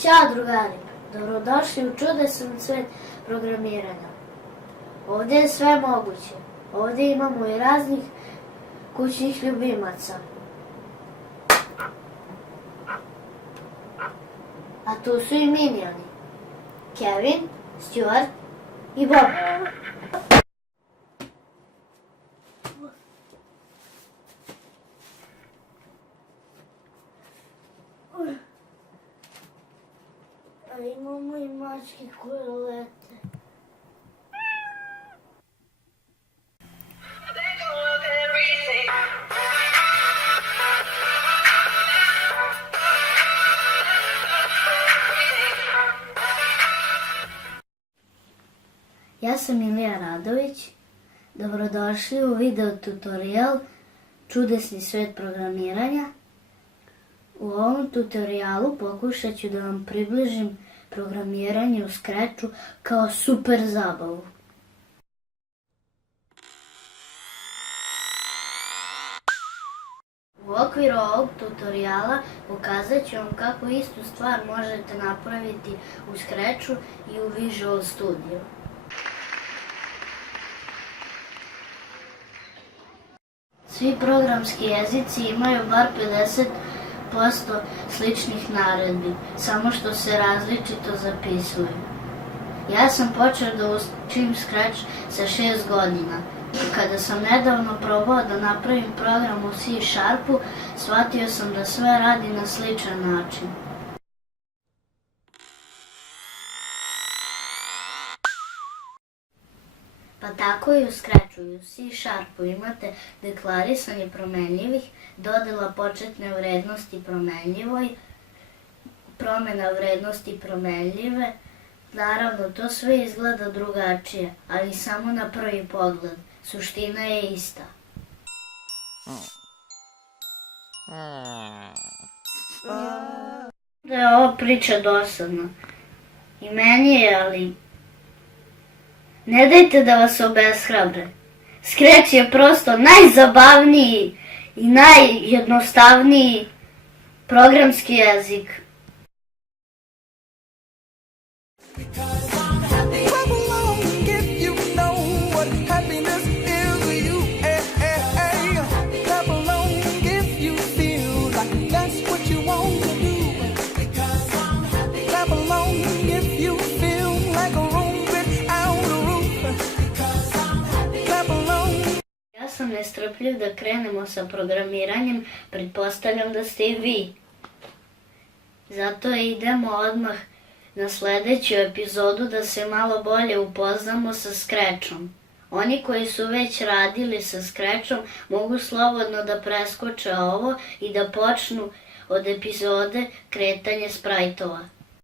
Ćao drugari, dobrodošli u čudesan svet programiranja. Ovdje je sve moguće. Ovdje imamo i raznih kućnih ljubimaca. A tu su i minioni. Kevin, Stuart i Bob. A imamo i mačke koje lete. Ja sam Ilija Radović. Dobrodošli u video tutorial Čudesni svet programiranja. U ovom tutorialu pokušat ću da vam približim programiranje u Scratchu kao super zabavu. U okviru ovog tutoriala pokazat ću vam kako istu stvar možete napraviti u Scratchu i u Visual Studio. Svi programski jezici imaju bar 50% sličnih naredbi, samo što se različito zapisuju. Ja sam počeo da učim Scratch sa 6 godina. Kada sam nedavno probao da napravim program u C Sharpu, shvatio sam da sve radi na sličan način. Pa tako i u Scratchu i u C Sharpu imate deklarisanje promenljivih, dodela početne vrednosti promenljivoj, promena vrednosti promenljive. Naravno, to sve izgleda drugačije, ali samo na prvi pogled. Suština je ista. Da je ova priča dosadna. I meni je, ali ne dajte da vas obeshrabre. Scratch je prosto najzabavniji i najjednostavniji programski jezik. Ja sam nestrpljiv da krenemo sa programiranjem, pretpostavljam da ste i vi. Zato idemo odmah na sljedeću epizodu da se malo bolje upoznamo sa Scratchom. Oni koji su već radili sa Scratchom mogu slobodno da preskoče ovo i da počnu od epizode kretanje sprajtova.